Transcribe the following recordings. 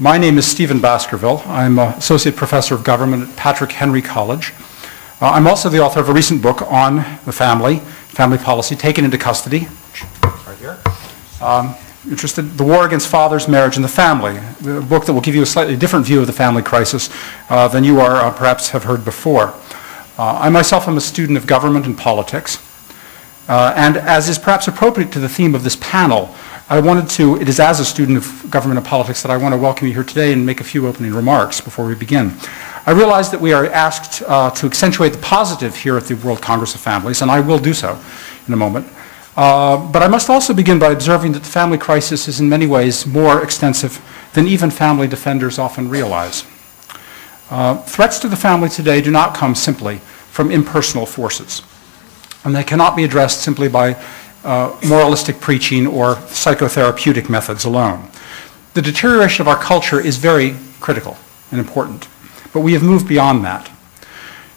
My name is Stephen Baskerville. I'm Associate Professor of Government at Patrick Henry College. I'm also the author of a recent book on the family policy, Taken into Custody, right here. The War Against Fathers, Marriage, and the Family, a book that will give you a slightly different view of the family crisis than you perhaps have heard before. I myself am a student of government and politics, and as is perhaps appropriate to the theme of this panel, it is as a student of government and politics that I want to welcome you here today and make a few opening remarks before we begin. I realize that we are asked to accentuate the positive here at the World Congress of Families, and I will do so in a moment. But I must also begin by observing that the family crisis is in many ways more extensive than even family defenders often realize. Threats to the family today do not come simply from impersonal forces, and they cannot be addressed simply by moralistic preaching or psychotherapeutic methods alone. The deterioration of our culture is very critical and important, but we have moved beyond that.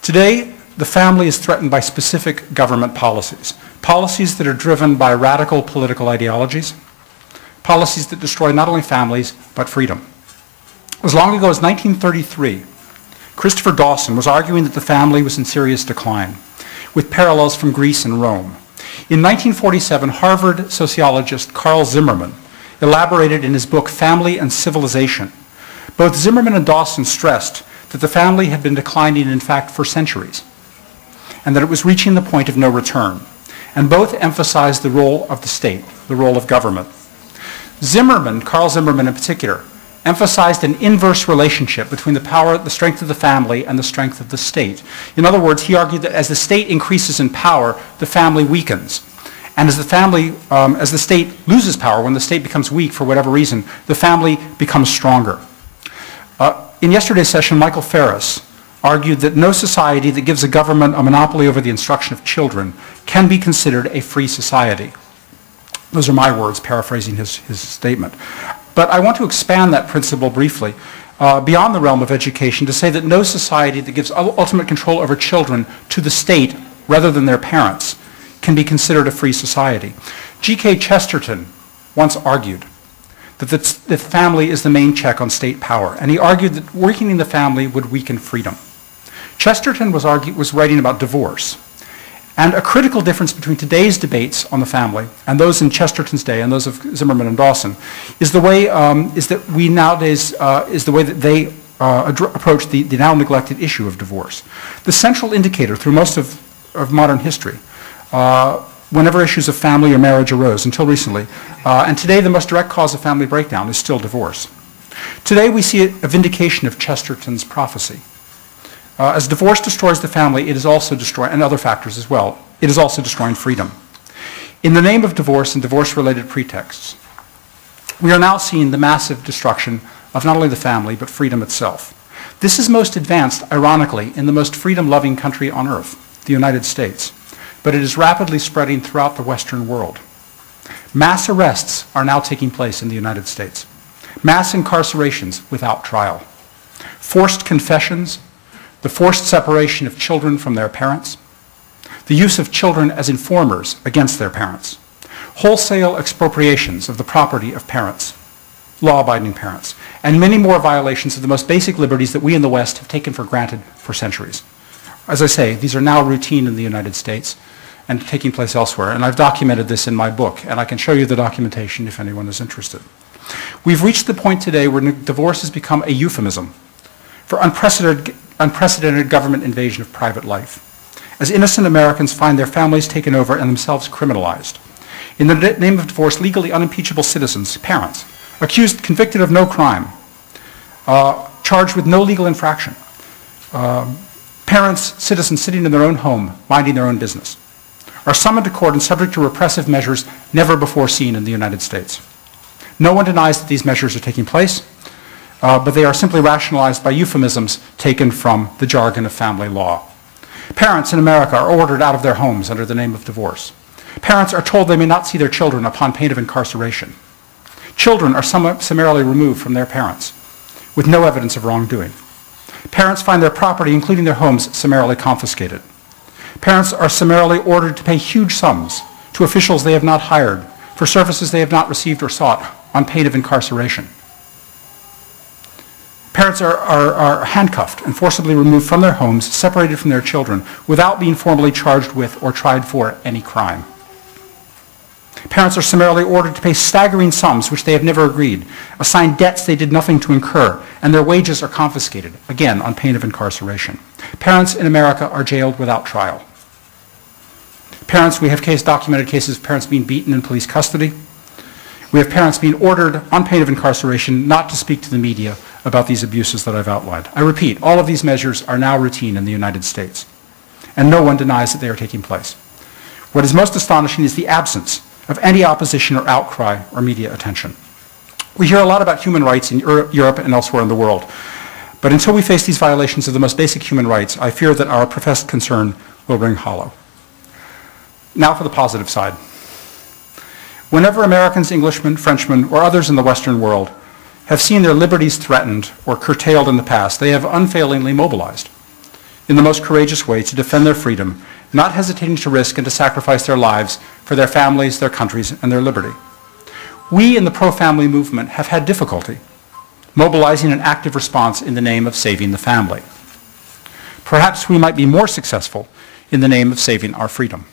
Today, the family is threatened by specific government policies, policies that are driven by radical political ideologies, policies that destroy not only families, but freedom. As long ago as 1933, Christopher Dawson was arguing that the family was in serious decline, with parallels from Greece and Rome. In 1947, Harvard sociologist Carl Zimmerman elaborated in his book Family and Civilization. Both Zimmerman and Dawson stressed that the family had been declining, in fact, for centuries, and that it was reaching the point of no return. And both emphasized the role of the state, the role of government. Zimmerman, Carl Zimmerman in particular, emphasized an inverse relationship between the strength of the family and the strength of the state. In other words, he argued that as the state increases in power, the family weakens. And as the state loses power, when the state becomes weak for whatever reason, the family becomes stronger. In yesterday's session, Michael Ferris argued that no society that gives a government a monopoly over the instruction of children can be considered a free society. Those are my words, paraphrasing his statement. But I want to expand that principle briefly beyond the realm of education to say that no society that gives ultimate control over children to the state rather than their parents can be considered a free society. G.K. Chesterton once argued that the family is the main check on state power, and he argued that weakening the family would weaken freedom. Chesterton was writing about divorce. And a critical difference between today's debates on the family and those in Chesterton's day and those of Zimmerman and Dawson is the way that they approach the now neglected issue of divorce. The central indicator through most of modern history, whenever issues of family or marriage arose until recently, and today the most direct cause of family breakdown is still divorce. Today we see a vindication of Chesterton's prophecy. As divorce destroys the family, it is also destroying, and other factors as well, it is also destroying freedom. In the name of divorce and divorce-related pretexts, we are now seeing the massive destruction of not only the family, but freedom itself. This is most advanced, ironically, in the most freedom-loving country on earth, the United States, but it is rapidly spreading throughout the Western world. Mass arrests are now taking place in the United States. Mass incarcerations without trial. Forced confessions, the forced separation of children from their parents, the use of children as informers against their parents, wholesale expropriations of the property of parents, law-abiding parents, and many more violations of the most basic liberties that we in the West have taken for granted for centuries. As I say, these are now routine in the United States and taking place elsewhere, and I've documented this in my book, and I can show you the documentation if anyone is interested. We've reached the point today where divorce has become a euphemism for unprecedented government invasion of private life, as innocent Americans find their families taken over and themselves criminalized. In the name of divorce, legally unimpeachable citizens, parents, accused, convicted of no crime, charged with no legal infraction, parents, citizens sitting in their own home, minding their own business, are summoned to court and subject to repressive measures never before seen in the United States. No one denies that these measures are taking place, but they are simply rationalized by euphemisms taken from the jargon of family law. Parents in America are ordered out of their homes under the name of divorce. Parents are told they may not see their children upon pain of incarceration. Children are summarily removed from their parents with no evidence of wrongdoing. Parents find their property, including their homes, summarily confiscated. Parents are summarily ordered to pay huge sums to officials they have not hired for services they have not received or sought on pain of incarceration. Parents are handcuffed and forcibly removed from their homes, separated from their children, without being formally charged with or tried for any crime. Parents are summarily ordered to pay staggering sums which they have never agreed, assign debts they did nothing to incur, and their wages are confiscated, again on pain of incarceration. Parents in America are jailed without trial. Parents, we have documented cases of parents being beaten in police custody. We have parents being ordered on pain of incarceration not to speak to the media about these abuses that I've outlined. I repeat, all of these measures are now routine in the United States, and no one denies that they are taking place. What is most astonishing is the absence of any opposition or outcry or media attention. We hear a lot about human rights in Europe and elsewhere in the world, but until we face these violations of the most basic human rights, I fear that our professed concern will ring hollow. Now for the positive side. Whenever Americans, Englishmen, Frenchmen, or others in the Western world have seen their liberties threatened or curtailed in the past, they have unfailingly mobilized in the most courageous way to defend their freedom, not hesitating to risk and to sacrifice their lives for their families, their countries, and their liberty. We in the pro-family movement have had difficulty mobilizing an active response in the name of saving the family. Perhaps we might be more successful in the name of saving our freedom.